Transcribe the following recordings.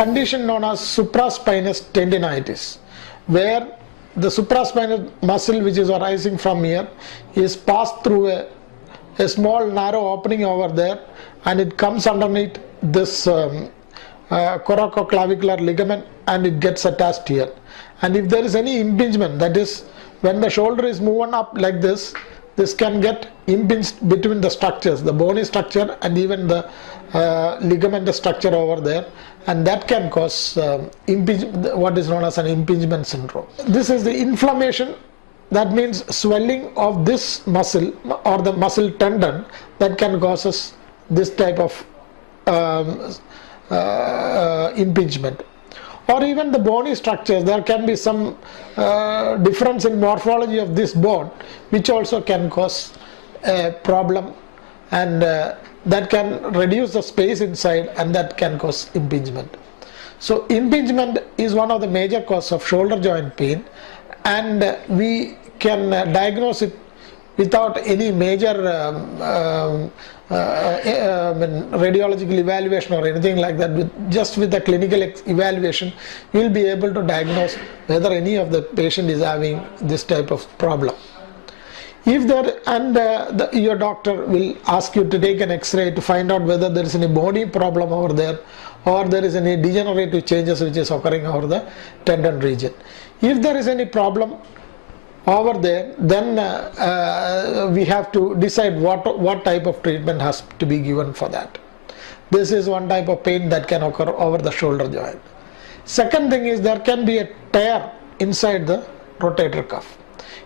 condition known as supraspinous tendinitis, where the supraspinous muscle which is arising from here is passed through a small narrow opening over there, and it comes underneath this coracoclavicular ligament and it gets attached here. And if there is any impingement, that is when the shoulder is moving up like this, this can get impinged between the structures, the bony structure and even the ligament structure over there, and that can cause what is known as an impingement syndrome. This is the inflammation, that means swelling of this muscle or the muscle tendon, that can cause this type of impingement. Or even the bony structures, there can be some difference in morphology of this bone which also can cause a problem, and that can reduce the space inside, and that can cause impingement. So impingement is one of the major causes of shoulder joint pain, and we can diagnose it without any major radiological evaluation or anything like that. Just with the clinical evaluation, we will be able to diagnose whether any of the patient is having this type of problem. If there, and your doctor will ask you to take an X-ray to find out whether there is any bony problem over there, or there is any degenerative changes which is occurring over the tendon region. If there is any problem over there, then we have to decide what type of treatment has to be given for that. This is one type of pain that can occur over the shoulder joint. Second thing is, there can be a tear inside the rotator cuff.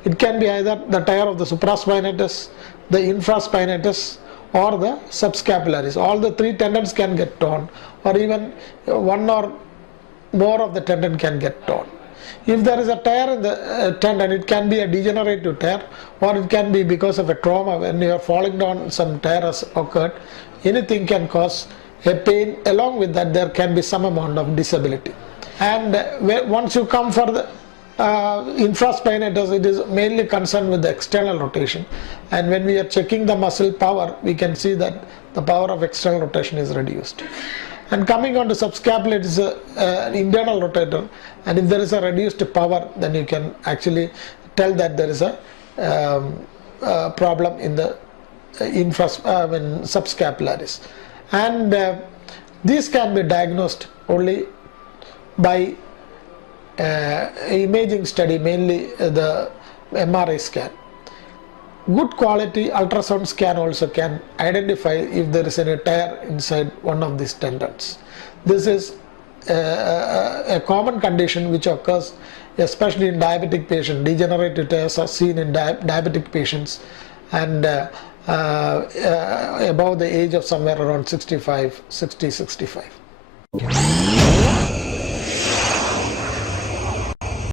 It can be either the tear of the supraspinatus, the infraspinatus, or the subscapularis. All the three tendons can get torn, or even one or more of the tendon can get torn. If there is a tear in the tendon, it can be a degenerative tear, or it can be because of a trauma. When you are falling down, some tear has occurred. Anything can cause a pain. Along with that, there can be some amount of disability. And once you come for the infraspinatus, it is mainly concerned with the external rotation, and when we are checking the muscle power, we can see that the power of external rotation is reduced. And coming on to subscapular, it is an internal rotator, and if there is a reduced power, then you can actually tell that there is a problem in the subscapularis. And these can be diagnosed only by imaging study, mainly the MRI scan. Good quality ultrasound scan also can identify if there is any tear inside one of these tendons. This is a common condition which occurs especially in diabetic patients. Degenerative tears are seen in diabetic patients, and above the age of somewhere around 65.